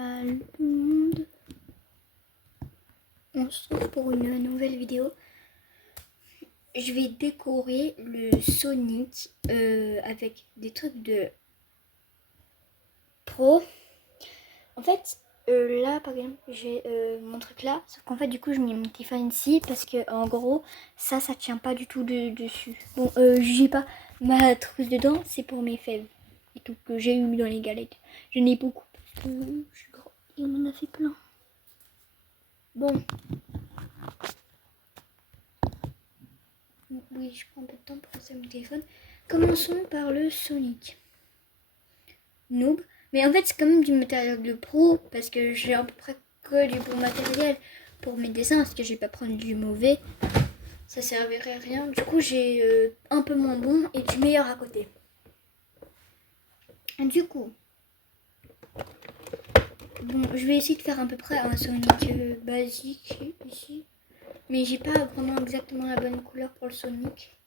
Salut tout le monde, on se retrouve pour une nouvelle vidéo. Je vais décorer le Sonic avec des trucs de pro. En fait, là par exemple, j'ai mon truc là, sauf qu'en fait du coup je mets mon téléphone ici parce que en gros ça tient pas du tout dessus. Bon, j'ai pas ma trousse dedans, c'est pour mes fèves et tout que j'ai eu dans les galettes. J'en ai beaucoup parce que je suis gros et on en a fait plein. Bon. Oui, je prends un peu de temps pour passer mon téléphone. Commençons par le Sonic. Noob. Mais en fait, c'est quand même du matériel de pro parce que j'ai à peu près que du bon matériel pour mes dessins parce que je vais pas prendre du mauvais. Ça servirait à rien. Du coup, j'ai un peu moins bon et du meilleur à côté. Du coup, bon, je vais essayer de faire à peu près un Sonic basique ici. Mais j'ai pas vraiment exactement la bonne couleur pour le Sonic.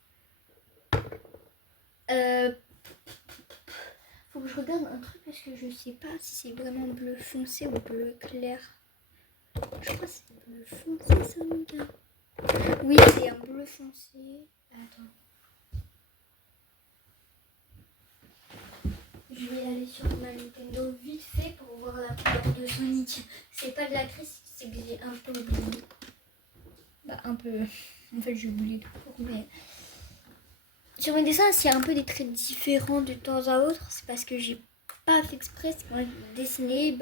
Faut que je regarde un truc parce que je sais pas si c'est vraiment bleu foncé ou bleu clair. Je crois que c'est bleu foncé ça mon gars. Oui, c'est un bleu foncé. Attends. Je vais aller sur ma Nintendo vite fait pour voir la couleur de Sonic. C'est pas de la crise, c'est que j'ai un peu oublié. Bah un peu. En fait j'ai oublié tout court, mais sur mes dessins, s'il y a un peu des traits différents de temps à autre, c'est parce que j'ai pas fait exprès. C'est quand j'ai dessiné,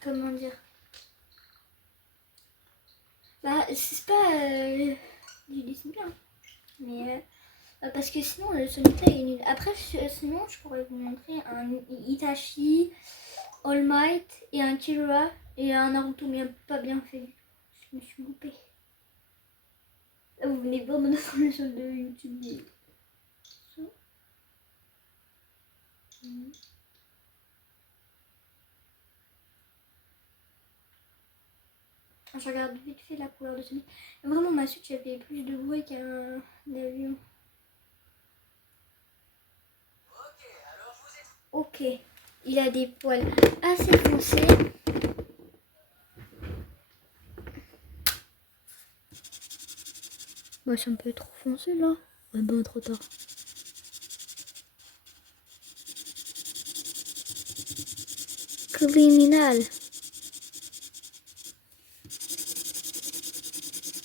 comment dire, c'est pas du dessine bien, mais parce que sinon le Sonic là est nul. Après sinon je pourrais vous montrer un Itachi, All Might et un Killua et un Naruto, mais pas bien fait. Je me suis loupée. Là, vous venez voir maintenant sur le chaîne de YouTube. Je regarde vite fait la couleur de Sonic. Vraiment, ma suite, j'avais plus de bruit qu'un avion. Ok, il a des poils assez foncés. Moi, c'est un peu trop foncé là. Ouais, bon, trop tard. Criminal.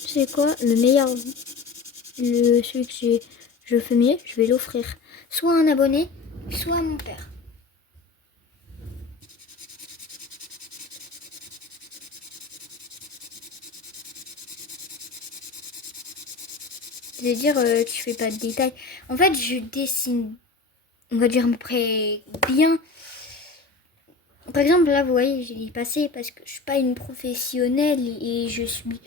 C'est quoi le meilleur, celui que je fais mieux, je vais l'offrir soit à un abonné, soit à mon père. Je vais dire, tu fais pas de détails. En fait, je dessine, on va dire à peu près bien. Par exemple, là, vous voyez, j'ai dit passé parce que je suis pas une professionnelle et je suis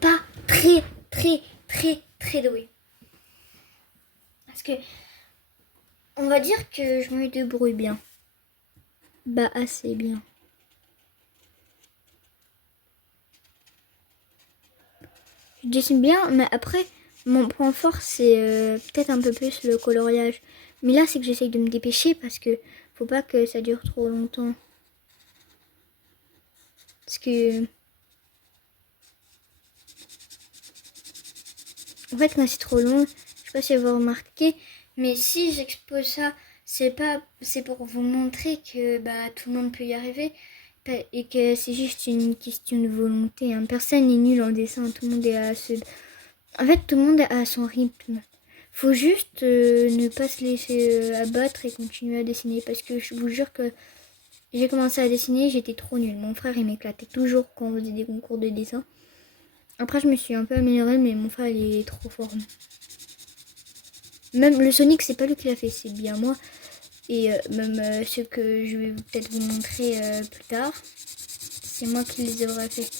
pas très douée. Parce que, on va dire que je me débrouille bien. Bah, assez bien. Je dessine bien, mais après, mon point fort, c'est peut-être un peu plus le coloriage. Mais là, c'est que j'essaye de me dépêcher parce que faut pas que ça dure trop longtemps. Parce que... En fait, quand c'est trop long, je sais pas si vous remarquez, mais si j'expose ça, c'est pour vous montrer que tout le monde peut y arriver et que c'est juste une question de volonté. Hein. Personne n'est nul en dessin, tout le monde est à ce... En fait, tout le monde a son rythme. Faut juste ne pas se laisser abattre et continuer à dessiner. Parce que je vous jure que j'ai commencé à dessiner, j'étais trop nulle. Mon frère, il m'éclatait toujours quand on faisait des concours de dessin. Après, je me suis un peu améliorée, mais mon frère, il est trop fort. Même le Sonic, c'est pas lui qui l'a fait, c'est bien moi. Et même ceux que je vais peut-être vous montrer plus tard, c'est moi qui les aurais fait.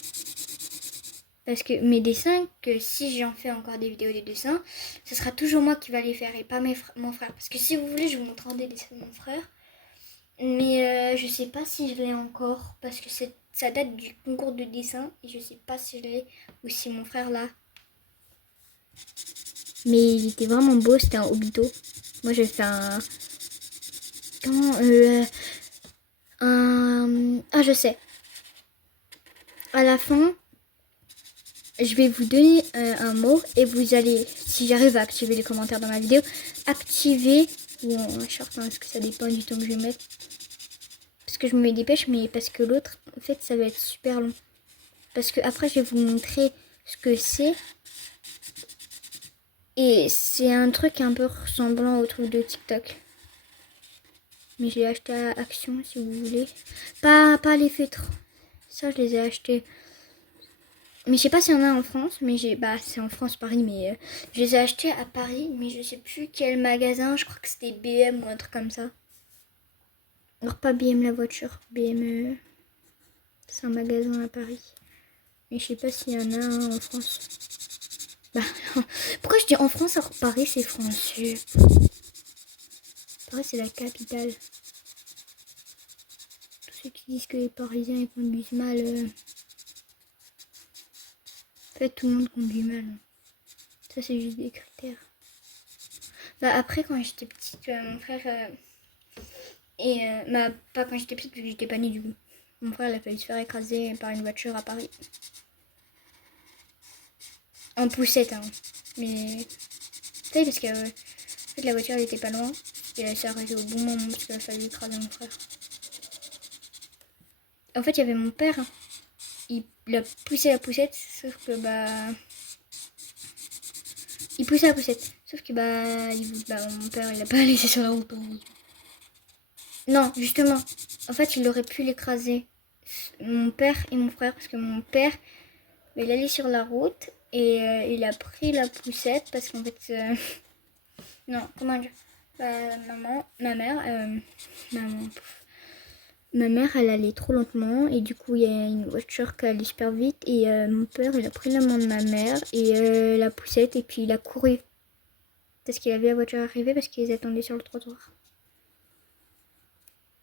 Parce que mes dessins, que si j'en fais encore des vidéos de dessins, ce sera toujours moi qui va les faire et pas mon frère. Parce que si vous voulez, je vous montrerai des dessins de mon frère. Mais je sais pas si je l'ai encore. Parce que ça date du concours de dessin. Et je sais pas si je l'ai ou si mon frère l'a. Mais il était vraiment beau, c'était un Obito. Moi j'ai fait un Quand ah, je sais. À la fin, je vais vous donner un mot et vous allez, si j'arrive à activer les commentaires dans ma vidéo, activer ou en short, hein, parce que ça dépend du temps que je vais mettre. Parce que je me dépêche, mais parce que l'autre, en fait, ça va être super long. Parce que après, je vais vous montrer ce que c'est. Et c'est un truc un peu ressemblant au truc de TikTok. Mais je l'ai acheté à Action, si vous voulez. Pas les feutres. Ça, je les ai achetés. Mais je sais pas s'il y en a en France, mais c'est en France, Paris, mais je les ai achetés à Paris, mais je sais plus quel magasin, je crois que c'était BM ou un truc comme ça. Alors pas BM la voiture, BM, c'est un magasin à Paris. Mais je sais pas s'il y en a un en France. Bah, pourquoi je dis en France alors Paris c'est français? Paris c'est la capitale. Tous ceux qui disent que les Parisiens ils conduisent mal, en fait tout le monde conduit mal. Ça c'est juste des critères. Bah après quand j'étais petite, mon frère pas quand j'étais petite parce que j'étais pas née du coup. Mon frère il a failli se faire écraser par une voiture à Paris. En poussette hein. Mais tu sais parce que en fait, la voiture elle était pas loin et elle s'est arrêtée au bon moment parce qu'il a fallu écraser mon frère. En fait il y avait mon père, hein. Il a poussé la poussette sauf que il poussait la poussette sauf que mon père il a pas laissé sur la route. Non justement en fait il aurait pu l'écraser, mon père et mon frère, parce que mon père il allait sur la route et il a pris la poussette parce qu'en fait non comment dire, ma mère elle allait trop lentement et du coup il y a une voiture qui allait super vite et mon père il a pris la main de ma mère et la poussette et puis il a couru parce qu'il a vu la voiture arriver parce qu'ils attendaient sur le trottoir.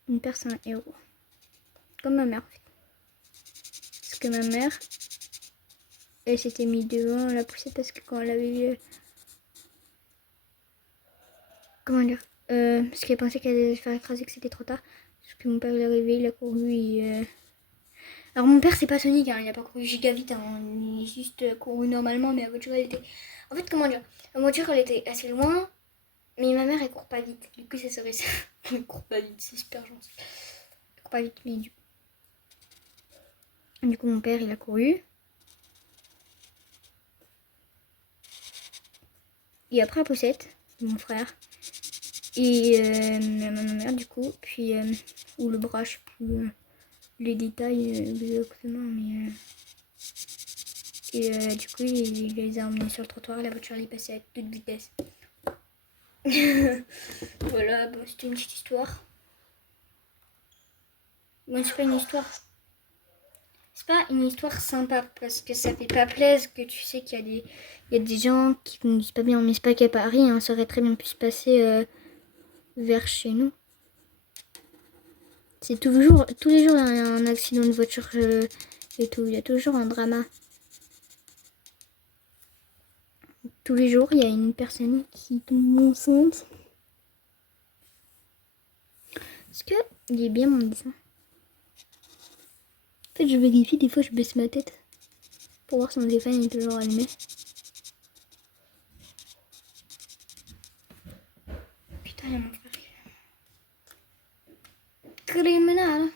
Mon père c'est un héros comme ma mère en fait, parce que ma mère elle s'était mis devant la poussette parce que quand elle avait vu comment dire, parce qu'elle pensait qu'elle allait se faire écraser, que c'était trop tard. Parce que mon père il est arrivé, il a couru et alors mon père c'est pas Sonic, hein, il a pas couru giga vite, hein, il a juste couru normalement, mais la voiture elle était... En fait comment dire, la voiture elle était assez loin, mais ma mère elle court pas vite, du coup ça serait ça. Elle court pas vite, c'est super gentil. Elle court pas vite, mais du coup mon père il a couru. Et après la poussette, mon frère, et ma mère du coup, puis ou le bras, je sais plus les détails exactement, mais et du coup il les a emmenés sur le trottoir et la voiture elle est passée à toute vitesse. Voilà, bon, c'était une petite histoire. Bon, c'est pas une histoire. C'est pas une histoire sympa parce que ça fait pas plaisir que tu sais qu'il y a des gens qui conduisent pas bien. Mais c'est pas qu'à Paris, hein, ça aurait très bien pu se passer vers chez nous. C'est tous les jours il y a un accident de voiture et tout. Il y a toujours un drama. Tous les jours, il y a une personne qui tombe enceinte. Est-ce que il est bien mon dessin? En fait, je vérifie, des fois je baisse ma tête pour voir si mon téléphone est toujours allumé. Putain, il y a mon frère. Criminal.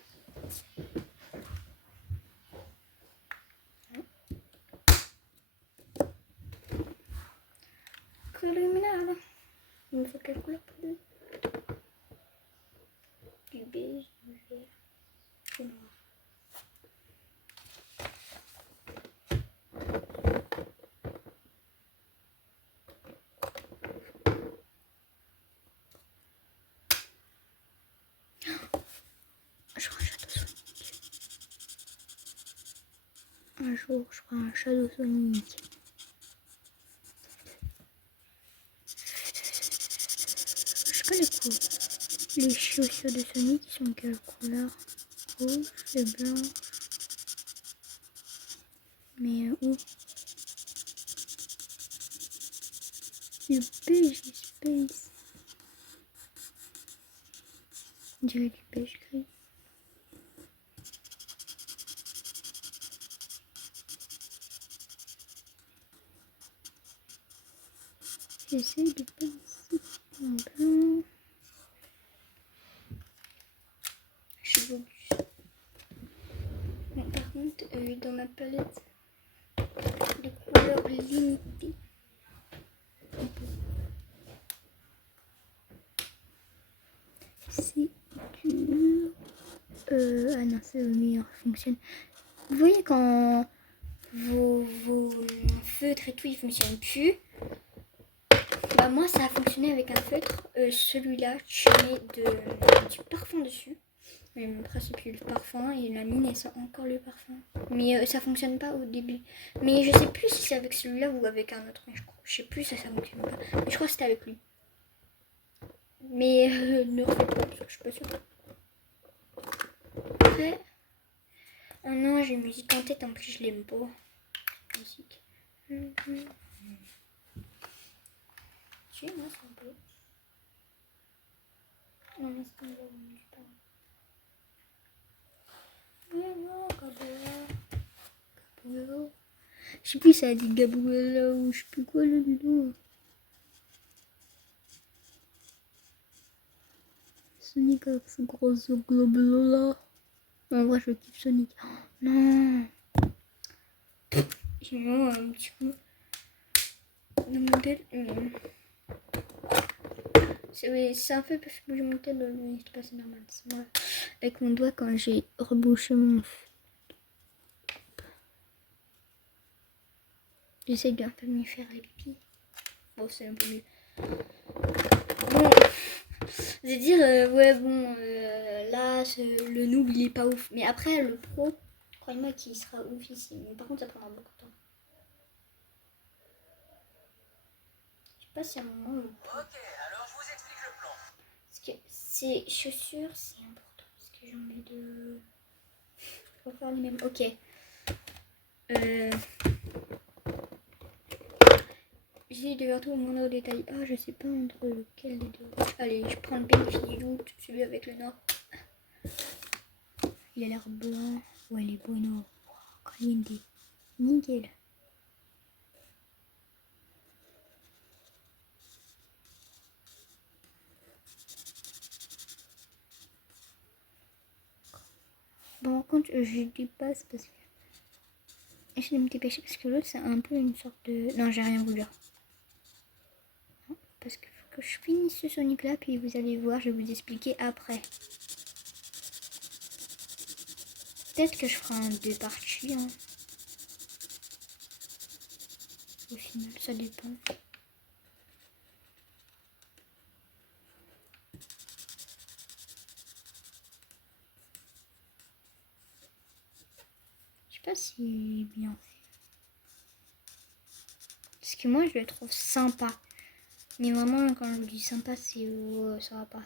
Criminal. Il me faut quelle couleur pour deux? Du beige, du vert, du noir. Je ferai un château Sonic. Un jour, je ferai un château Sonic. Je connais pas. Les chaussures de Sonic sont quelle couleur? Rouge et blanc. Mais où? Du beige space. On dirait du beige gris. J'essaie de passer en blanc. Je veux du... Bon, par contre, dans ma palette de couleurs limitées, c'est du... ah non, c'est le meilleur, fonctionne. Vous voyez quand vos feutres et tout, ils fonctionnent plus. Bah moi, ça a fonctionné avec un feutre. Celui-là, je mets du parfum dessus. Mais mon principe, c'est le parfum et la mine, elle sent encore le parfum. Mais ça fonctionne pas au début. Mais je sais plus si c'est avec celui-là ou avec un autre. Je sais plus si ça fonctionne pas. Mais je crois que c'était avec lui. Mais ne refaites pas parce que je suis pas sûre. Après, oh non, j'ai une musique en tête. En plus, je l'aime pas. Musique. Tu es moi, c'est un peu. Non, mais c'est pas bon. Je sais plus si ça a dit Gabriela ou je sais plus quoi là dedans. Sonic avec ce gros globe là. En vrai, je kiffe Sonic. Oh, non. J'ai vraiment un petit coup de mon tête. C'est un peu parce que bouger mon tête, mais c'est pas normal. C'est moi avec mon doigt quand j'ai rebouché mon. J'essaie d'un peu mieux faire les pipis. Bon, c'est un peu mieux. Bon, je vais dire, ouais, bon, là, le noob, il est pas ouf. Mais après, le pro, croyez-moi qu'il sera ouf ici. Mais par contre, ça prendra beaucoup de temps. Je sais pas si à un moment... Ok, alors je vous explique le plan. Parce que ces chaussures, c'est important. Parce que j'ai envie de... refaire les mêmes. Ok. J'ai devoir tout au moindre détail. Ah, je sais pas entre lequel des deux. Allez, je prends le bénéfice du doute, celui avec le noir. Il a l'air blanc. Ouais, il est beau noir. Caliente. Nickel. Bon, par contre, je dépasse parce que... J'essaie de me dépêcher parce que l'autre, c'est un peu une sorte de... Non, j'ai rien voulu. Parce qu'il faut que je finisse ce Sonic là, puis vous allez voir, je vais vous expliquer après. Peut-être que je ferai un deux parties. Hein. Au final, ça dépend. Je sais pas si bien fait. Parce que moi, je le trouve sympa. Mais vraiment, quand je dis sympa, c'est ça va pas.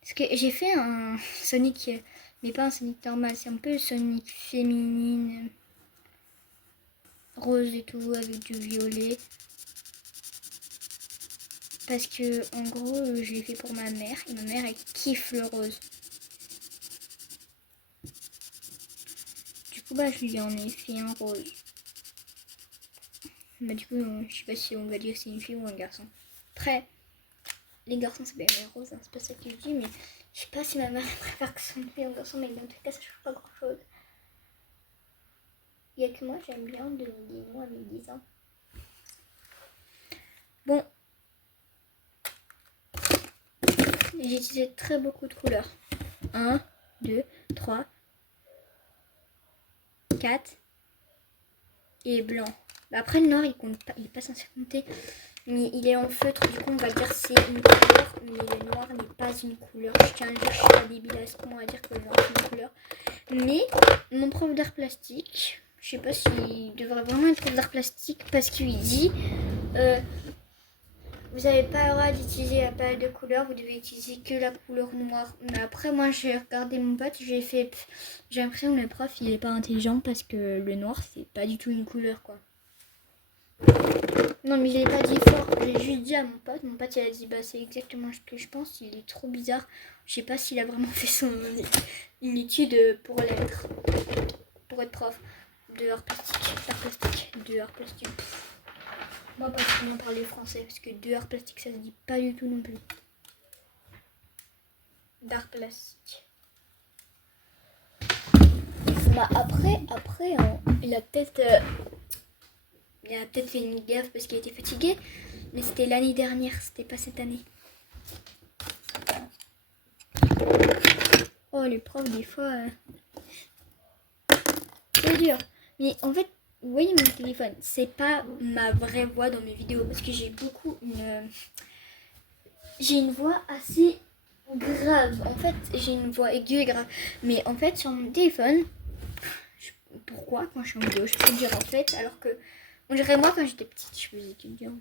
Parce que j'ai fait un Sonic, mais pas un Sonic normal. C'est un peu Sonic féminine, rose et tout, avec du violet. Parce que, en gros, je l'ai fait pour ma mère. Et ma mère, elle kiffe le rose. Du coup, bah, je lui en ai fait un rose. Bah, du coup, je sais pas si on va dire si c'est une fille ou un garçon. Après, les garçons, c'est bien les roses, hein, c'est pas ça que je dis, mais je sais pas si ma mère préfère que ce soit une fille ou un garçon, mais dans tout cas, ça change pas grand chose. Il y a que moi, j'aime bien donner des noms à mes 10 ans. Bon, j'ai utilisé très beaucoup de couleurs. 1, 2, 3, 4 et blanc. Bah après, le noir, il compte pas, il est pas censé compter. Mais il est en feutre, du coup on va dire que c'est une couleur, mais le noir n'est pas une couleur. Je tiens à dire, je suis pas débile à ce point à dire que le noir c'est une couleur. Mais mon prof d'art plastique, je sais pas s'il devrait vraiment être prof d'art plastique parce qu'il dit vous n'avez pas le droit d'utiliser la palette de couleurs, vous devez utiliser que la couleur noire. Mais après moi j'ai regardé mon pote, j'ai l'impression que le prof il est pas intelligent parce que le noir c'est pas du tout une couleur quoi. Non, mais je l'ai pas dit fort. J'ai juste dit à mon pote. Mon pote, il a dit, bah, c'est exactement ce que je pense. Il est trop bizarre. Je sais pas s'il a vraiment fait une étude pour l'être. Pour être prof de art plastique. De art plastique. Moi, pas vraiment parler français. Parce que de art plastique, ça se dit pas du tout non plus. D'art plastique. Bah, après, hein, il a peut-être fait une gaffe parce qu'il était fatigué. Mais c'était l'année dernière, c'était pas cette année. Oh, les profs, des fois, c'est dur. Mais en fait, vous voyez mon téléphone, c'est pas ma vraie voix dans mes vidéos parce que j'ai une voix assez grave. En fait, j'ai une voix aiguë et grave. Mais en fait, sur mon téléphone, pourquoi quand je suis en vidéo, je peux dire en fait, alors que on dirait moi quand j'étais petite, je faisais que dire.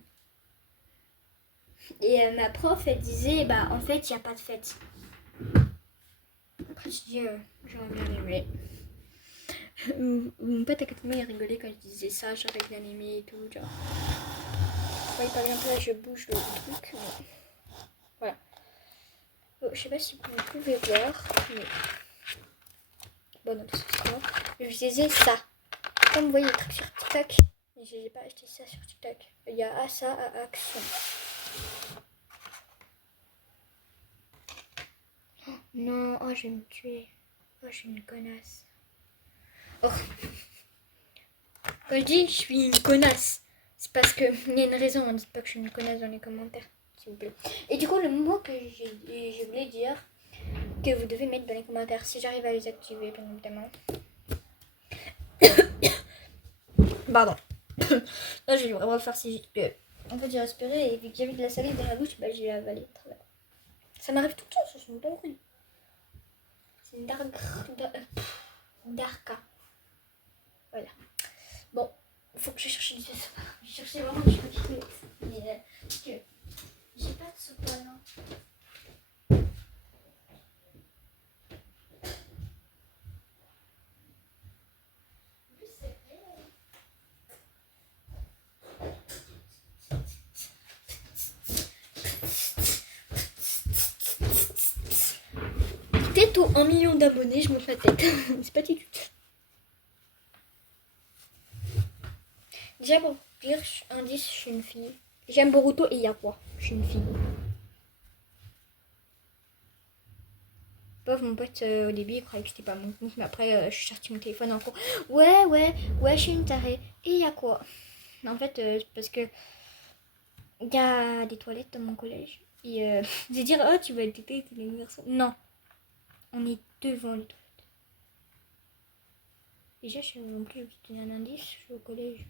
Et ma prof, elle disait, bah en fait, il n'y a pas de fête. Après, je dis, j'aurais bien aimé. Mon pote à côté de moi, il rigolait quand je disais ça, j'aurais bien aimé et tout. Genre. Ouais, par exemple, là, je bouge le truc. Mais... voilà. Bon, je sais pas si vous pouvez voir, mais. Bon, non, parce que c'est moi. Je disais ça. Comme vous voyez le truc sur TikTok, mais je n'ai pas acheté ça sur TikTok. Il y a ça à Action. Non, oh, je vais me tuer. Oh, je suis une connasse. Oh. Quand je dis je suis une connasse, c'est parce qu'il y a une raison. Ne dites pas que je suis une connasse dans les commentaires, s'il vous plaît. Et du coup, le mot que je voulais dire, que vous devez mettre dans les commentaires, si j'arrive à les activer, bien évidemment. Pardon. Là, je vais vraiment faire si juste que. En fait, j'ai respiré et vu qu'il y avait de la salive dans la bouche, bah, j'ai avalé à travers. Ça m'arrive tout le temps, ça, c'est une dinguerie. C'est une darka. Voilà. Bon, faut que je cherche du sopa. Je cherchais vraiment du sopa. Mais parce que j'ai pas de sopa là. Peut-être aux 1 million d'abonnés, je monte la tête. C'est pas du tout. Déjà, pour dire indice, je suis une fille. J'aime Boruto et Yakwa. Je suis une fille. Pauvre mon pote, au début, il croyait que c'était pas mon compte, mais après, je suis sortie mon téléphone en cours. Ouais, je suis une tarée. Et Yakwa. En fait, parce que il y a des toilettes dans mon collège. Et je vais dire, oh, tu vas être tété, t'es l'anniversaire. Non, on est devant les toilettes. Déjà, je sais non plus, je vais te donner un indice, je suis au collège.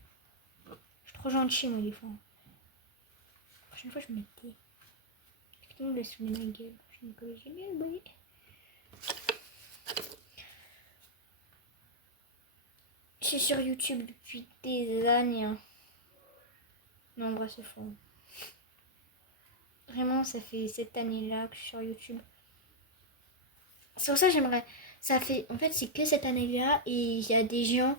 Je suis trop gentille, moi, des fois. La prochaine fois, je me tais. Parce que tout le monde le soumet ma gueule. Je suis au collège, oui. Je suis sur YouTube depuis des années. Non, en vrai, c'est faux. Vraiment, ça fait cette année-là que je suis sur YouTube. C'est pour ça que j'aimerais. Ça fait. En fait, c'est que cette année-là. Et il y a des gens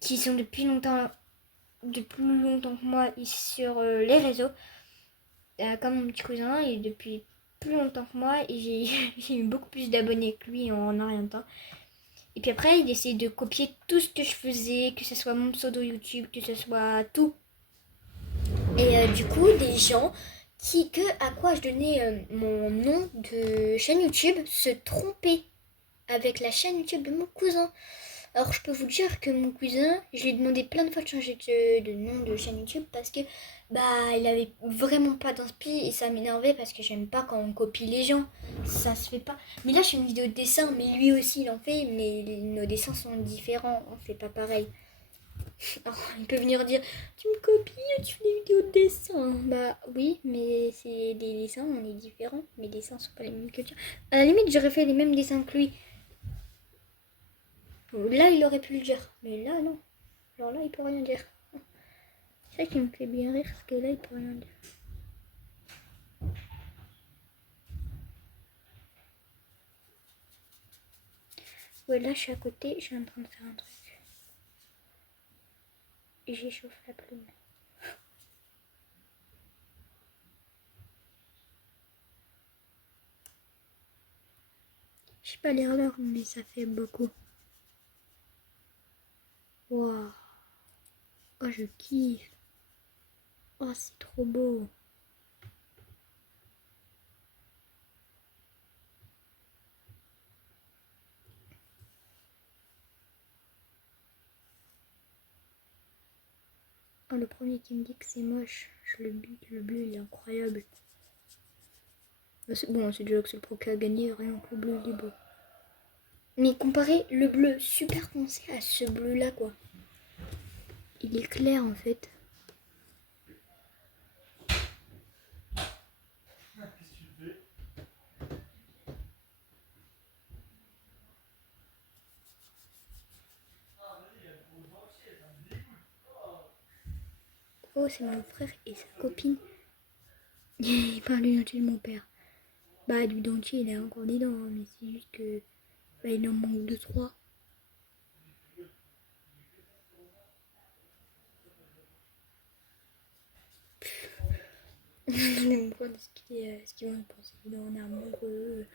qui sont depuis plus longtemps que moi sur les réseaux. Comme mon petit cousin. Et depuis plus longtemps que moi. Et j'ai eu beaucoup plus d'abonnés que lui en un rien de temps. Et puis après, il essaie de copier tout ce que je faisais. Que ce soit mon pseudo YouTube. Que ce soit tout. Et du coup, des gens à quoi je donnais mon nom de chaîne YouTube se trompaient avec la chaîne YouTube de mon cousin. Alors je peux vous dire que mon cousin, je lui ai demandé plein de fois de changer de nom de chaîne YouTube parce que bah il avait vraiment pas d'inspi et ça m'énervait parce que j'aime pas quand on copie les gens. Ça se fait pas. Mais là je fais une vidéo de dessin, mais lui aussi il en fait, mais nos dessins sont différents, on fait pas pareil. Alors, il peut venir dire tu me copies, tu fais des vidéos de dessin. Bah oui, mais c'est des dessins, on est différents. Mes dessins sont pas les mêmes que tu. À la limite, j'aurais fait les mêmes dessins que lui. Là, il aurait pu le dire, mais là, non. Alors là, il peut rien dire. C'est ça qui me fait bien rire, parce que là, il peut rien dire. Ouais, là, je suis à côté, je suis en train de faire un truc. Et j'échauffe la plume. Je sais pas lire l'heure, mais ça fait beaucoup. Waouh. Oh, je kiffe. Oh, c'est trop beau. Oh, le premier qui me dit que c'est moche, le bleu il est incroyable. Bon, c'est déjà que c'est le pro qui a gagné, rien que le bleu il est beau. Mais comparez le bleu super foncé à ce bleu là quoi. Il est clair en fait. Oh, c'est mon frère et sa copine. Il parle du dentier de mon père. Bah, du dentier, il a encore des dents, hein, mais c'est juste que bah, il en manque 2-3. Je me demande ce qu'ils vont penser dans un amoureux.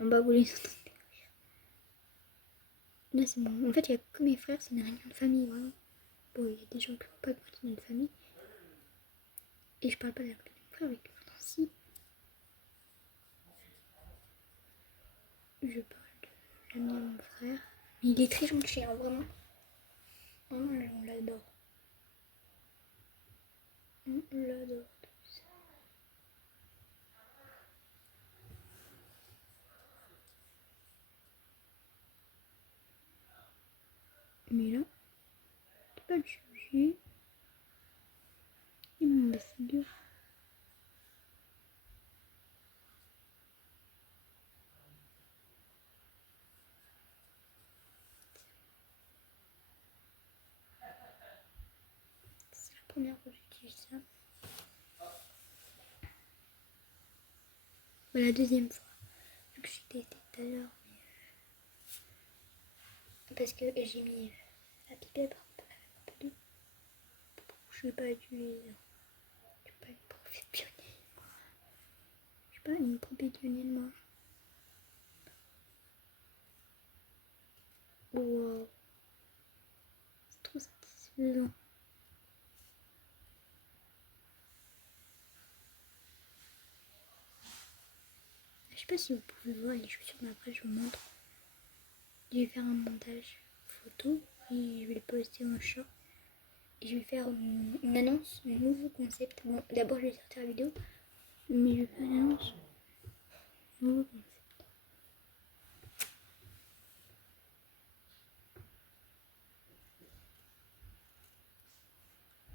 En bas, vous les entendez. Là, c'est bon. En fait, il n'y a que mes frères, c'est une réunion de famille, vraiment. Bon, il y a des gens qui ne font pas partie de notre famille. Et je parle pas avec mon frère, avec Nancy. Je parle de l'ami de mon frère. Mais il est très gentil, hein, vraiment. Vraiment, on l'adore. On l'adore. Mais là, c'est pas le sujet. Et mon messenger. C'est la première fois que j'utilise ça. Bah, la deuxième fois. Vu que j'ai testé tout à l'heure. Parce que j'ai mis la pipette un peu d'eau. Je sais pas utiliser. Je suis pas une professionnelle. Je suis pas une professionnelle moi. Wow. C'est trop satisfaisant. Je sais pas si vous pouvez voir les chaussures, mais après je vous montre. Je vais faire un montage photo et je vais le poster en short. Et je vais faire une annonce, un nouveau concept. Bon, d'abord je vais sortir la vidéo, mais je vais faire une annonce. Nouveau concept.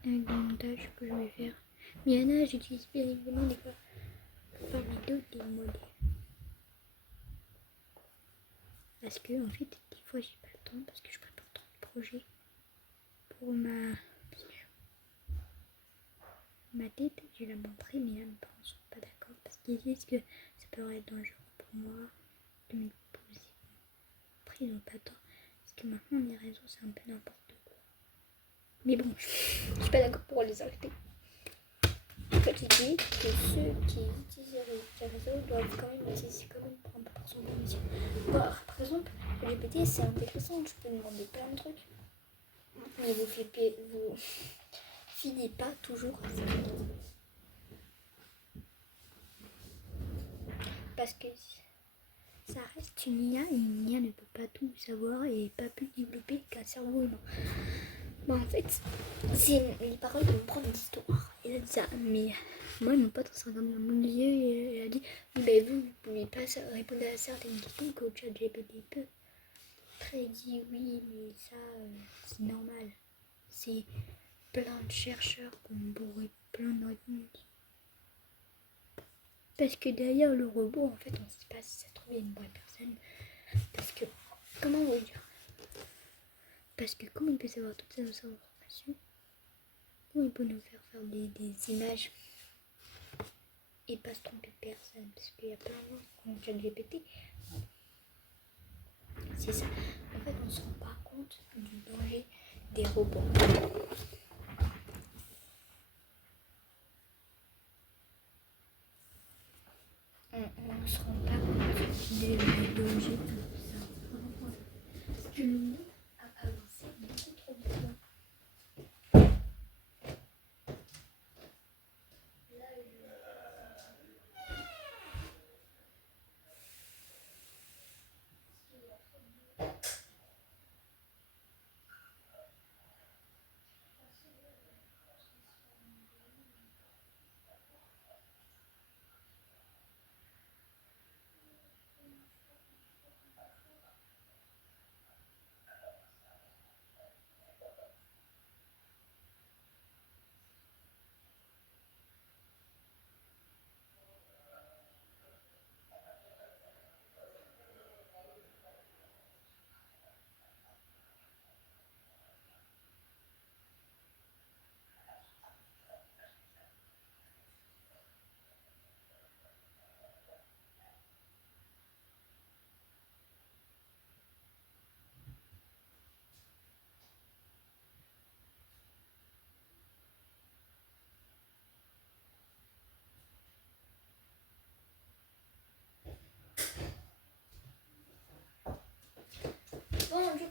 Avec le montage que je vais faire. Mais il y en a, j'utilise bien évidemment des fois pour faire vidéo des modèles. Parce que en fait, des fois j'ai pas le temps parce que je prépare trop de projets pour ma tête. Je vais la montrer, mais là mes parents sont pas d'accord parce qu'ils disent que ça pourrait être dangereux pour moi de m'épouser. Après ils ont pas tort parce que maintenant les réseaux c'est un peu n'importe quoi. Mais bon, je suis pas d'accord pour les arrêter. En fait, il dit que ceux qui utilisent les réseaux doivent quand même utiliser quand même pour un peu pour son permission. Bon, par exemple, GPT c'est intéressant, je peux demander plein de trucs. Mais vous finissez pas toujours à ça. Parce que ça reste une IA et une IA ne peut pas tout savoir et pas plus développer qu'un cerveau humain. Bon, en fait, c'est les paroles de mon prof d'histoire. Il a dit ça, mais moi, mon pote s'est regardé dans mon yeux et il a dit ben vous pouvez pas répondre à certaines questions que le chat GPT peut. Après, il dit oui, mais ça, c'est normal. C'est plein de chercheurs qui ont bourré plein de réponses. Parce que derrière le robot, en fait, on ne sait pas si ça se trouve une vraie personne. Parce que, comment vous dire? Parce que comment il peut savoir toutes ces informations? Comment il peut nous faire faire des images et pas se tromper de personne? Parce qu'il y a plein de gens qui ont chat GPT. C'est ça. En fait, on ne se rend pas compte du danger des robots.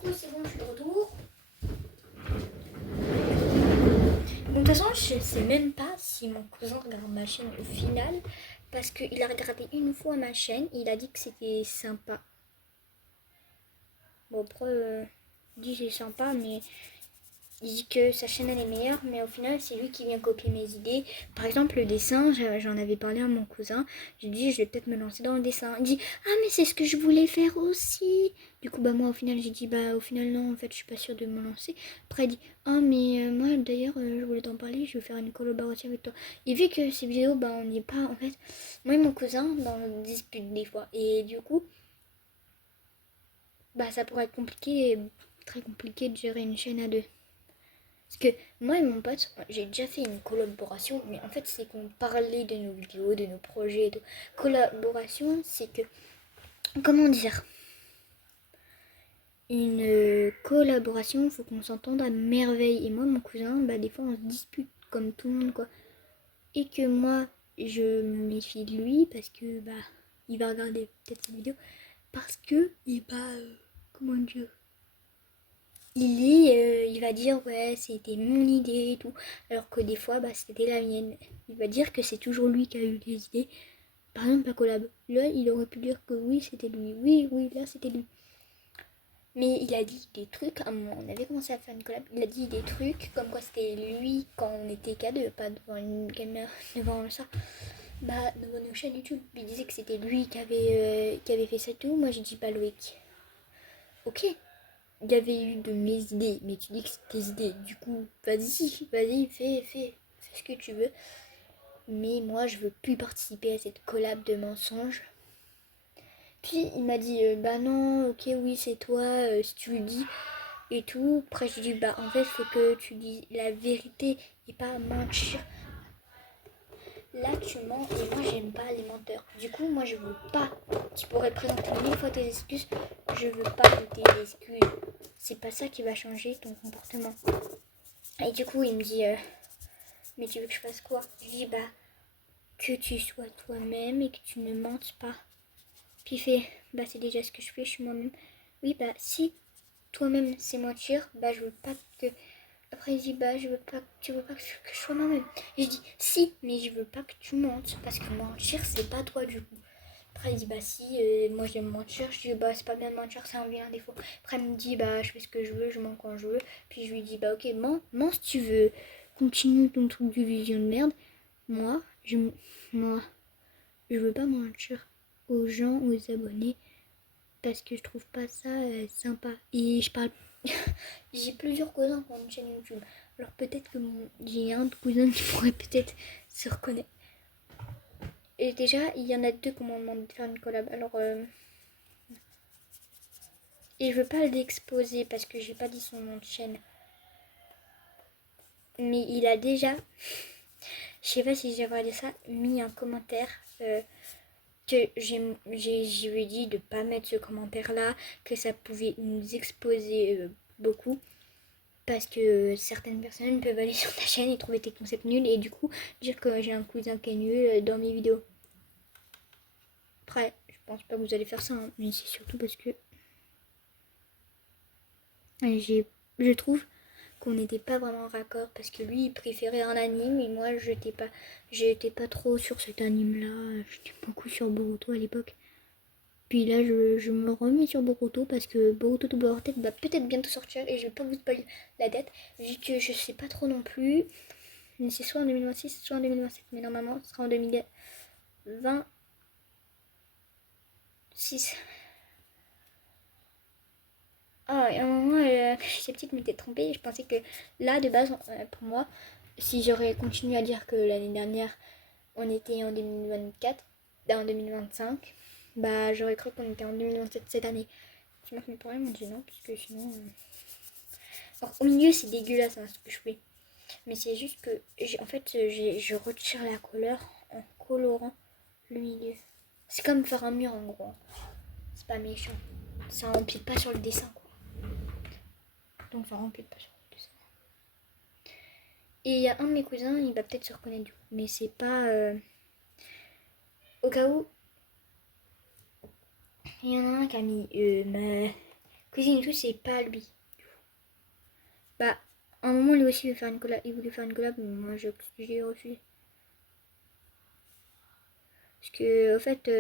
coup, c'est bon, je suis de retour. Bon, de toute façon, je sais même pas si mon cousin regarde ma chaîne au final. Parce qu'il a regardé une fois ma chaîne. Il a dit que c'était sympa. Bon, après, il dit c'est sympa, mais il dit que sa chaîne elle est meilleure, mais au final c'est lui qui vient copier mes idées. Par exemple le dessin, j'en avais parlé à mon cousin, j'ai dit je vais peut-être me lancer dans le dessin. Il dit ah mais c'est ce que je voulais faire aussi. Du coup bah moi au final j'ai dit bah au final non en fait je suis pas sûre de me lancer. Après il dit ah mais moi d'ailleurs je voulais t'en parler, je vais faire une collaboration avec toi. Et vu que ces vidéos bah on n'est pas en fait, moi et mon cousin bah, on dispute des fois et du coup bah ça pourrait être compliqué, très compliqué de gérer une chaîne à deux. Parce que moi et mon pote, j'ai déjà fait une collaboration, mais en fait c'est qu'on parlait de nos vidéos, de nos projets. De collaboration, c'est que, comment dire, une collaboration, il faut qu'on s'entende à merveille. Et moi, mon cousin, bah des fois on se dispute comme tout le monde, quoi. Et que moi, je me méfie de lui parce que, bah, il va regarder peut-être cette vidéo. Parce que, et bah, comment dire, il va dire ouais c'était mon idée et tout, alors que des fois bah c'était la mienne. Il va dire que c'est toujours lui qui a eu les idées. Par exemple la collab, là il aurait pu dire que oui c'était lui, oui là c'était lui. Mais il a dit des trucs, à un moment on avait commencé à faire une collab, il a dit des trucs comme quoi c'était lui quand on était qu'à deux, pas devant une caméra, devant ça, bah devant nos chaînes YouTube. Il disait que c'était lui qui avait fait ça et tout, moi j'ai dit pas Loïc. Ok, il y avait eu de mes idées, mais tu dis que c'est tes idées, du coup, vas-y, fais ce que tu veux. Mais moi, je veux plus participer à cette collab de mensonges. Puis il m'a dit, bah non, ok, oui, c'est toi, si tu le dis et tout. Après, je lui dis, bah en fait, faut que tu dis la vérité et pas mentir. Là, tu mens et moi, j'aime pas les menteurs. Du coup, moi, je veux pas. Tu pourrais présenter 1000 fois tes excuses. Je veux pas de tes excuses. C'est pas ça qui va changer ton comportement. Et du coup, il me dit, mais tu veux que je fasse quoi? Je lui dis, bah, que tu sois toi-même et que tu ne mentes pas. Puis il fait, bah, c'est déjà ce que je fais, je suis moi-même. Oui, bah, si toi-même c'est mentir, bah, je veux pas que. Après, il dit, bah, je veux pas, tu veux pas que je sois moi-même. Et je dis, si, mais je veux pas que tu mentes, parce que mentir, c'est pas toi du coup. Après, il dit, bah, si, moi j'aime mentir. Je dis, bah, c'est pas bien de mentir, c'est un vilain défaut. Après, il me dit, bah, je fais ce que je veux, je mens quand je veux. Puis je lui dis, bah, ok, mens si tu veux. Continue ton truc de vision de merde. Moi, moi, je veux pas mentir aux gens, aux abonnés, parce que je trouve pas ça sympa. Et je parle. J'ai plusieurs cousins qui ont une chaîne YouTube. Alors peut-être que j'ai un cousin qui pourrait peut-être se reconnaître. Et déjà, il y en a deux qui m'ont demandé de faire une collab. Alors, et je veux pas l'exposer parce que j'ai pas dit son nom de chaîne. Mais il a déjà, je sais pas si j'ai regardé ça, mis un commentaire que je lui ai dit de pas mettre ce commentaire là, que ça pouvait nous exposer beaucoup. Parce que certaines personnes peuvent aller sur ta chaîne et trouver tes concepts nuls et du coup dire que j'ai un cousin qui est nul dans mes vidéos. Après, je pense pas que vous allez faire ça, hein, mais c'est surtout parce que je trouve qu'on n'était pas vraiment raccord parce que lui il préférait un anime et moi j'étais pas trop sur cet anime là, j'étais beaucoup sur Boruto à l'époque. Puis là je me remets sur Boruto parce que Boruto Double Hearted va peut-être bientôt sortir et je vais pas vous spoiler la date vu que je sais pas trop non plus. Mais c'est soit en 2026 soit en 2027 mais normalement ce sera en 2026. Ah, et à un moment, j'étais petite, je m'étais trompée. Je pensais que là, de base, pour moi, si j'aurais continué à dire que l'année dernière, on était en 2024, en 2025, bah j'aurais cru qu'on était en 2027 cette année. Je mes parents m'ont dit non, puisque sinon. Alors, au milieu, c'est dégueulasse hein, ce que je fais. Mais c'est juste que, en fait, je retire la couleur en colorant le milieu. C'est comme faire un mur en gros. C'est pas méchant. Ça empiète pas sur le dessin quoi. Donc ça empiète pas sur le dessin. Et il y a un de mes cousins, il va peut-être se reconnaître du coup. Mais c'est pas. Au cas où. Il y en a un qui a mis cuisine et tout, c'est pas lui. Bah, à un moment, lui aussi, il voulait faire une collab, mais moi, j'ai refusé. Parce que, en fait,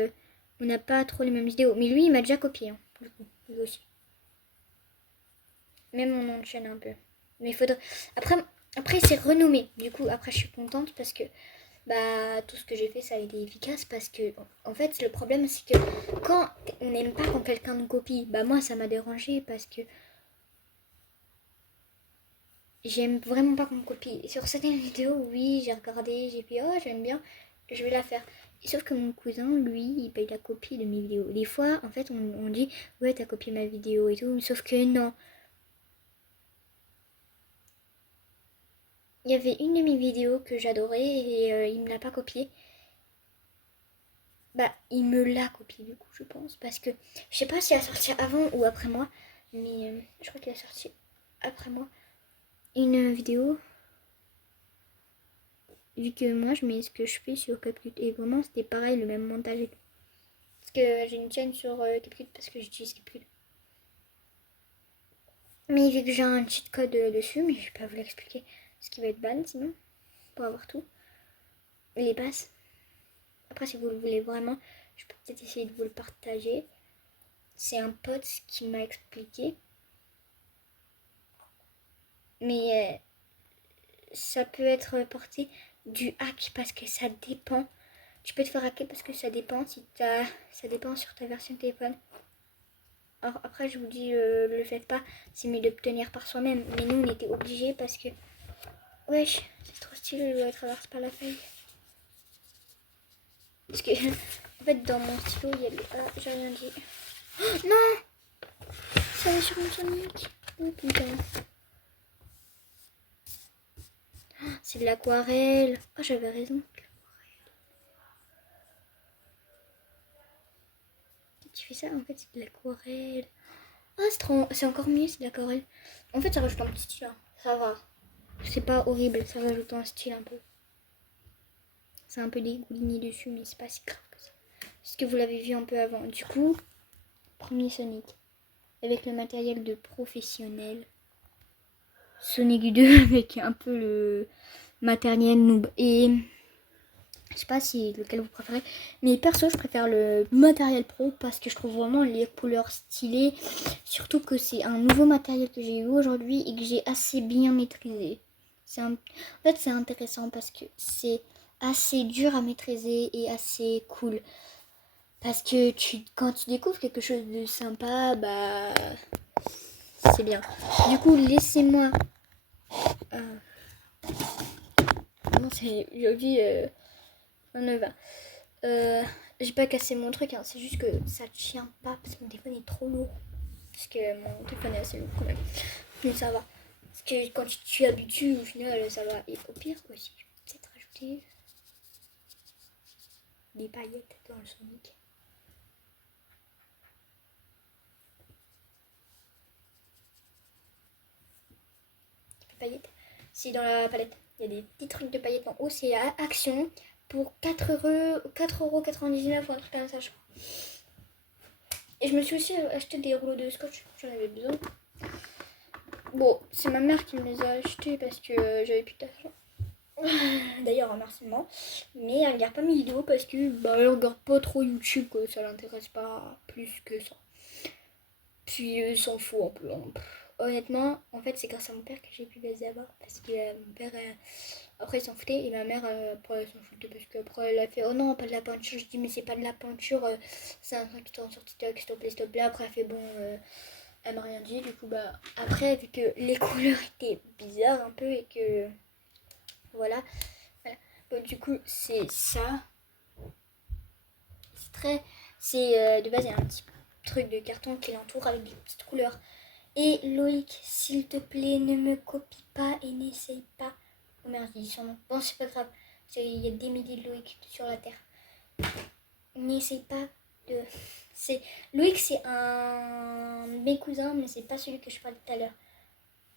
on n'a pas trop les mêmes vidéos. Mais lui, il m'a déjà copié, hein, du coup, lui aussi. Même mon nom de chaîne un peu. Mais il faudrait... Après c'est renommé. Du coup, après, je suis contente parce que bah tout ce que j'ai fait, ça a été efficace. Parce que, en fait, le problème, c'est que quand on n'aime pas quand quelqu'un nous copie, bah moi, ça m'a dérangé parce que j'aime vraiment pas qu'on me copie. Et sur certaines vidéos, oui, j'ai regardé, j'ai fait, oh, j'aime bien, je vais la faire. Et sauf que mon cousin, lui, il paye la copie de mes vidéos. Des fois, en fait, on dit, ouais, t'as copié ma vidéo et tout. Sauf que non. Il y avait une de mes vidéos que j'adorais et il me l'a pas copiée. Bah, il me l'a copiée du coup, je pense. Parce que je sais pas si elle a sorti avant ou après moi. Mais je crois qu'elle a sorti après moi. Une vidéo. Vu que moi, je mets ce que je fais sur CapCut. Et vraiment, c'était pareil, le même montage et tout. Parce que j'ai une chaîne sur CapCut parce que j'utilise CapCut. Mais vu que j'ai un cheat code dessus, mais je vais pas vous l'expliquer. Ce qui va être ban sinon. Pour avoir tout. Les passes. Après, si vous le voulez vraiment, je peux peut-être essayer de vous le partager. C'est un pote qui m'a expliqué. Mais ça peut être porté du hack parce que ça dépend. Tu peux te faire hacker parce que ça dépend si ça dépend sur ta version de téléphone. Alors après, je vous dis, le faites pas, c'est mieux d'obtenir par soi-même. Mais nous, on était obligés parce que... Wesh, c'est trop stylé, elle traverse pas la feuille. Parce que, en fait, dans mon stylo, il y a le... Ah, j'ai rien dit. Oh, non, ça va sur mon Sonic. Oh putain. C'est de l'aquarelle. Oh, j'avais raison. Tu fais ça, en fait, c'est de l'aquarelle. Ah, c'est encore mieux, c'est de l'aquarelle. En fait, ça rajoute un petit style. Hein. Ça va. C'est pas horrible, ça rajoute un style un peu. C'est un peu dégouliné dessus, mais c'est pas si grave que ça. Parce que vous l'avez vu un peu avant. Du coup, premier Sonic. Avec le matériel de professionnel. Sonic 2 avec un peu le matériel noob. Et je sais pas si lequel vous préférez, mais perso je préfère le matériel pro parce que je trouve vraiment les couleurs stylées, surtout que c'est un nouveau matériel que j'ai eu aujourd'hui et que j'ai assez bien maîtrisé. En fait c'est intéressant parce que c'est assez dur à maîtriser et assez cool. Parce que quand tu découvres quelque chose de sympa, bah c'est bien. Du coup laissez-moi... non c'est... Je vis... on va. J'ai pas cassé mon truc, hein. C'est juste que ça tient pas parce que mon téléphone est trop lourd. Parce que mon téléphone est assez lourd quand même. Mais ça va. Parce que quand tu t'y habitues, au final, ça va. Et au pire, aussi, je vais peut-être rajouter des paillettes dans le Sonic. Des paillettes. Si dans la palette, il y a des petits trucs de paillettes en haut, c'est à Action pour 4,99€ ou un truc comme ça, je crois. Et je me suis aussi acheté des rouleaux de scotch, j'en avais besoin. Bon, c'est ma mère qui me les a achetés parce que j'avais plus d'argent. D'ailleurs, remerciement. Mais elle regarde pas mes vidéos parce que elle regarde pas trop YouTube, quoi. Ça l'intéresse pas plus que ça. Puis s'en fout un peu. Hein. Honnêtement, en fait, c'est grâce à mon père que j'ai pu les avoir. Parce que mon père, après, il s'en foutait. Et ma mère, après, elle s'en foutait parce qu'après, elle a fait, oh non, pas de la peinture. Je dis, mais c'est pas de la peinture. C'est un truc qui tourne sur TikTok, s'il te plaît, s'il te plaît. Après, elle fait, bon, elle m'a rien dit. Du coup, après, vu que les couleurs étaient bizarres un peu et que, voilà. Bon, du coup, c'est ça. C'est de base, il y a un petit truc de carton qui l'entoure avec des petites couleurs. Et Loïc, s'il te plaît, ne me copie pas et n'essaye pas. Oh merde, j'ai dit son nom. Bon, c'est pas grave. Il y a des milliers de Loïc sur la terre. N'essaye pas de. Loïc, c'est un mes cousins, mais c'est pas celui que je parlais tout à l'heure.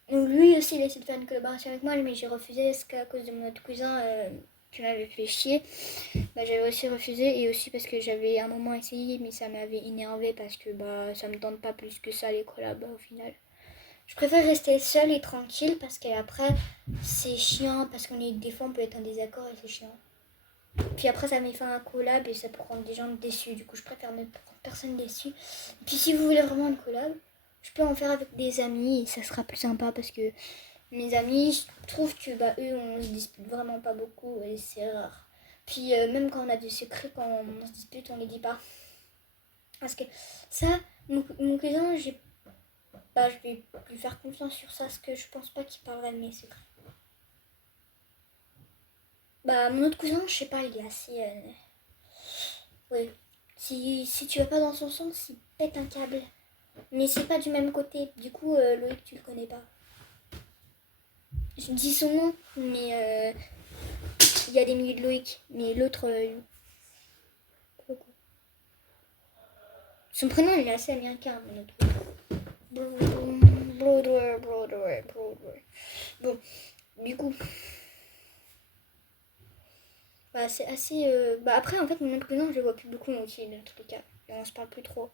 Donc lui aussi, il a essayé de faire une collaboration avec moi, mais j'ai refusé parce qu'à cause de mon autre cousin, qui m'avait fait chier, bah, j'avais aussi refusé. Et aussi parce que j'avais un moment essayé, mais ça m'avait énervé parce que bah, ça me tente pas plus que ça les collabs au final. Je préfère rester seule et tranquille parce qu'après c'est chiant parce qu'on est des fois on peut être en désaccord et c'est chiant. Puis après ça met fin à un collab et ça peut rendre des gens déçus. Du coup je préfère ne rendre personne déçu. Et puis si vous voulez vraiment une collab, je peux en faire avec des amis et ça sera plus sympa parce que mes amis, je trouve que bah, eux on se dispute vraiment pas beaucoup et c'est rare. Puis même quand on a des secrets, quand on se dispute, on les dit pas. Parce que ça, mon cousin, bah, je vais lui faire confiance sur ça, parce que je pense pas qu'il parlerait de mes secrets. Bah, mon autre cousin, je sais pas, il est assez... Ouais. Si tu vas pas dans son sens, il pète un câble. Mais c'est pas du même côté. Du coup, Loïc, tu le connais pas. Je dis son nom, mais il y a des milliers de Loïc. Mais l'autre... son prénom, il est assez américain, mon autre. Broadway. Bon, du coup... Bah, c'est assez... Bah, après, en fait, mon autre cousin, je le vois plus beaucoup aussi, dans tous les cas. Et on se parle plus trop.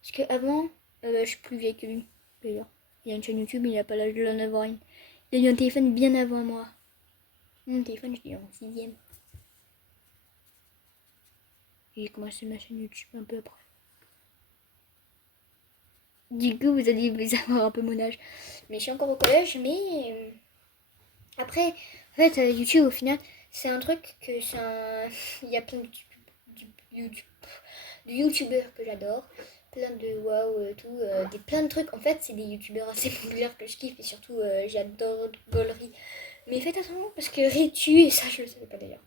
Parce qu'avant, je suis plus vieille que lui, d'ailleurs. Il a une chaîne YouTube, il a pas l'âge de l'en avoir une. Il a eu un téléphone bien avant moi. Mon téléphone, je l'ai eu en 6ème. J'ai commencé ma chaîne YouTube un peu après. Du coup, vous allez vous avoir un peu mon âge. Mais je suis encore au collège, mais... Après, en fait, YouTube, au final, c'est un truc que c'est un... Il y a plein de youtubeurs que j'adore, plein de waouh, tout, plein de trucs. En fait, c'est des youtubeurs assez populaires que je kiffe et surtout, j'adore Gollery. Mais faites attention parce que Ri tue, et ça, je le savais pas d'ailleurs.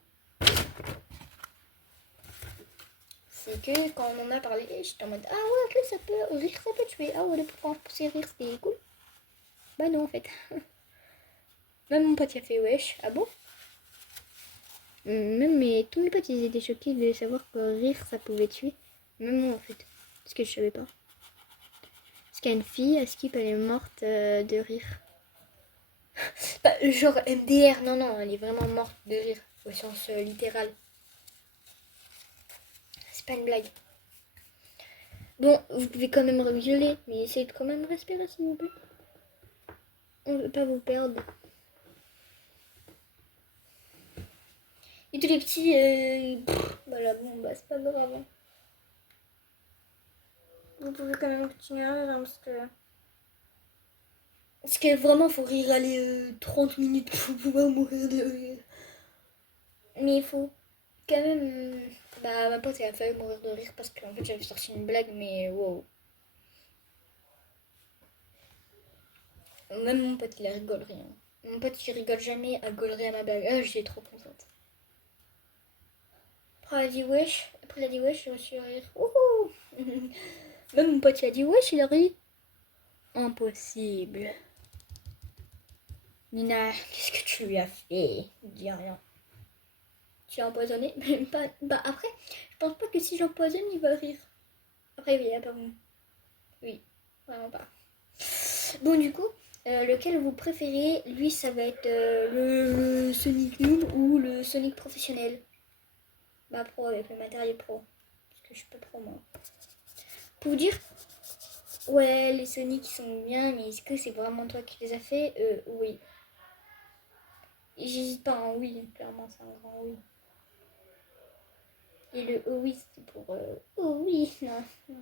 C'est que quand on en a parlé, j'étais en mode ah ouais, ok, ça peut, rire, ça peut tuer. Ah ouais, pourquoi je pensais rire, c'était cool. Bah non, en fait. Même mon pote, il a fait wesh. Ah bon? Même tous mes potes, ils étaient choqués de savoir que rire, ça pouvait tuer. Même moi, en fait. Parce que je savais pas. Parce qu'il y a une fille, à Skip, elle est morte de rire. Bah, genre MDR, non, elle est vraiment morte de rire. Au sens littéral. C'est pas une blague. Bon, vous pouvez quand même rigoler, mais essayez de quand même respirer, s'il vous plaît. On veut pas vous perdre. Et tous les petits, voilà, bon, bah, c'est pas grave. Hein. Vous pouvez quand même continuer à rire, hein, parce que vraiment, faut rire, aller 30 minutes pour pouvoir mourir de rire. Mais il faut quand même... Bah, ma pote, elle a failli mourir de rire parce qu'en fait, j'avais sorti une blague, mais wow. Même mon pote, il rigole rien. Mon pote, il rigole jamais à gaulerie à ma blague. Ah, j'étais trop contente. Après, elle a dit wesh. Après, elle a dit wesh, je me suis rire. Wouhou. Même mon pote, il a dit wesh, il a ri. Impossible. Nina, qu'est-ce que tu lui as fait? Dis rien. Tu l'as empoisonné? Même pas. Bah, après, je pense pas que si j'empoisonne, il va rire. Après, oui, pas bon. Oui, vraiment pas. Bon, du coup, lequel vous préférez? Lui, ça va être le Sonic Noob ou le Sonic professionnel. Bah, pro avec le matériel pro. Parce que je suis pas pro, moi. Pour vous dire, ouais, les Sonic ils sont bien, mais est-ce que c'est vraiment toi qui les as fait? Oui. J'hésite pas, hein, oui, clairement, c'est un grand oui. Et le oh oui, c'était pour oh oui, non, je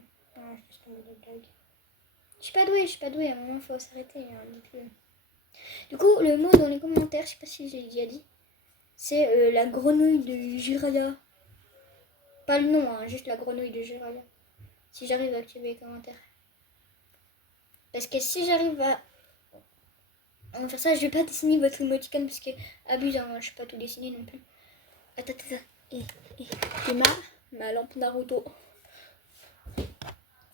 suis tombée de blague. Je suis pas douée, à un moment, faut s'arrêter, hein, dites-le. Du coup, le mot dans les commentaires, je sais pas si j'ai déjà dit, c'est la grenouille de Jiraya. Pas le nom, hein, juste la grenouille de Jiraya. Si j'arrive à activer les commentaires. Parce que si j'arrive à faire ça, je vais pas dessiner votre emoticon parce que abuse, hein, je sais pas tout dessiner non plus. Attends. Et ma lampe Naruto.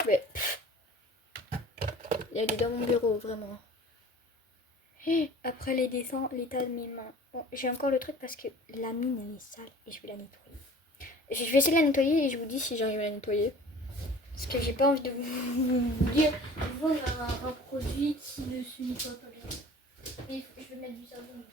Ouais. Il y a des dans mon bureau, vraiment. Après les dessins, l'état de mes mains. Bon, j'ai encore le truc parce que la mine elle est sale et je vais la nettoyer. Je vais essayer de la nettoyer et je vous dis si j'arrive à la nettoyer. Parce que j'ai pas envie de vous dire vendre un produit qui ne se nettoie pas bien. Mais je vais mettre du savon.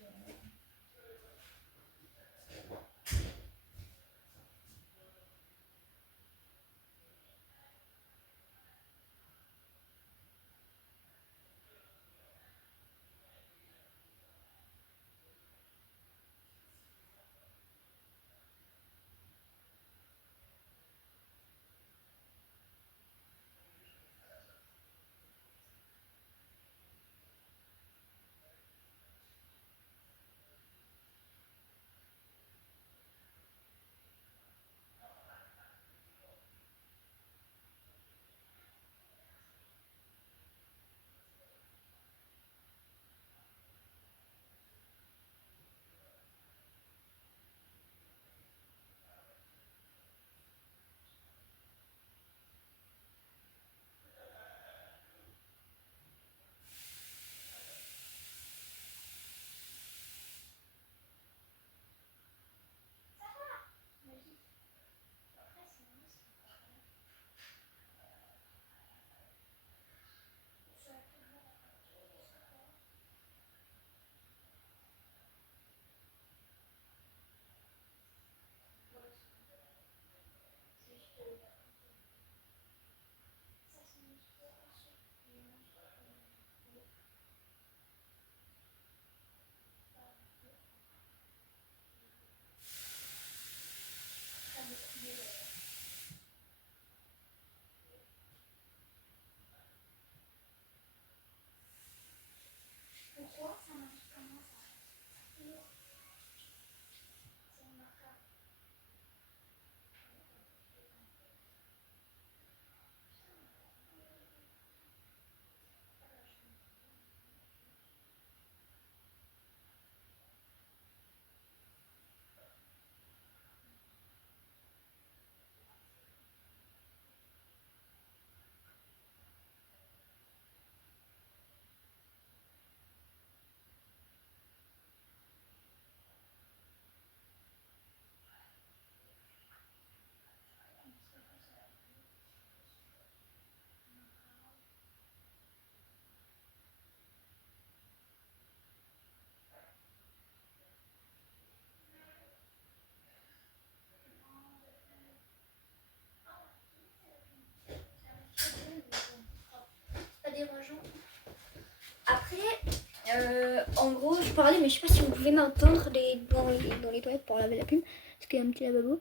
En gros, je parlais, mais je sais pas si vous pouvez m'entendre dans les toilettes pour laver la plume, parce qu'il y a un petit lavabo.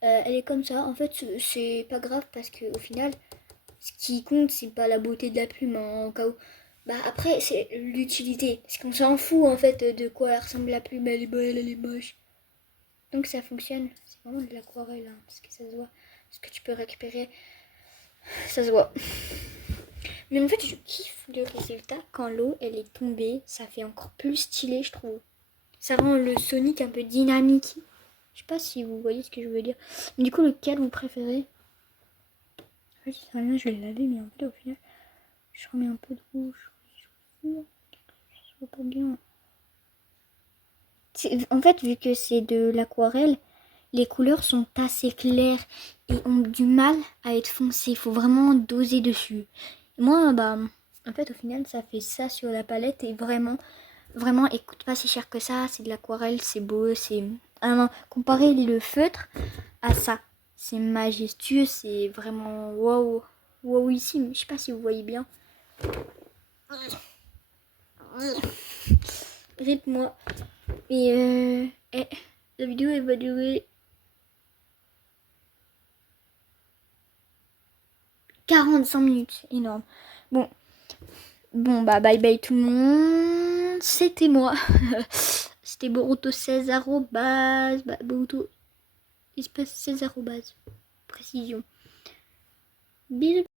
Elle est comme ça. En fait, c'est pas grave parce que au final, ce qui compte, c'est pas la beauté de la plume hein, en cas où. Bah après, c'est l'utilité. Parce qu'on s'en fout en fait de quoi elle ressemble la plume. Elle est belle, elle est moche. Donc ça fonctionne. C'est vraiment de l'aquarelle hein, parce que ça se voit. Ce que tu peux récupérer, ça se voit. Mais en fait, je kiffe le résultat quand l'eau elle est tombée. Ça fait encore plus stylé, je trouve. Ça rend le Sonic un peu dynamique. Je sais pas si vous voyez ce que je veux dire. Mais du coup, lequel vous préférez? En fait, ça rien, je vais le laver, mais en fait, au final, je remets un peu de rouge. Je vois pas bien. En fait, vu que c'est de l'aquarelle, les couleurs sont assez claires et ont du mal à être foncées. Il faut vraiment doser dessus. Moi, bah, en fait, au final, ça fait ça sur la palette et vraiment, vraiment, elle coûte pas si cher que ça. C'est de l'aquarelle, c'est beau, c'est. Ah non, comparer le feutre à ça, c'est majestueux, c'est vraiment waouh, waouh ici. Je sais pas si vous voyez bien. Rite-moi. Et la vidéo elle va durer 45 minutes, énorme. Bon, bon bah bye bye tout le monde. C'était moi. C'était Boruto 16 arrobase. Bah, Boruto espace 16 arrobase. Précision. Bisous.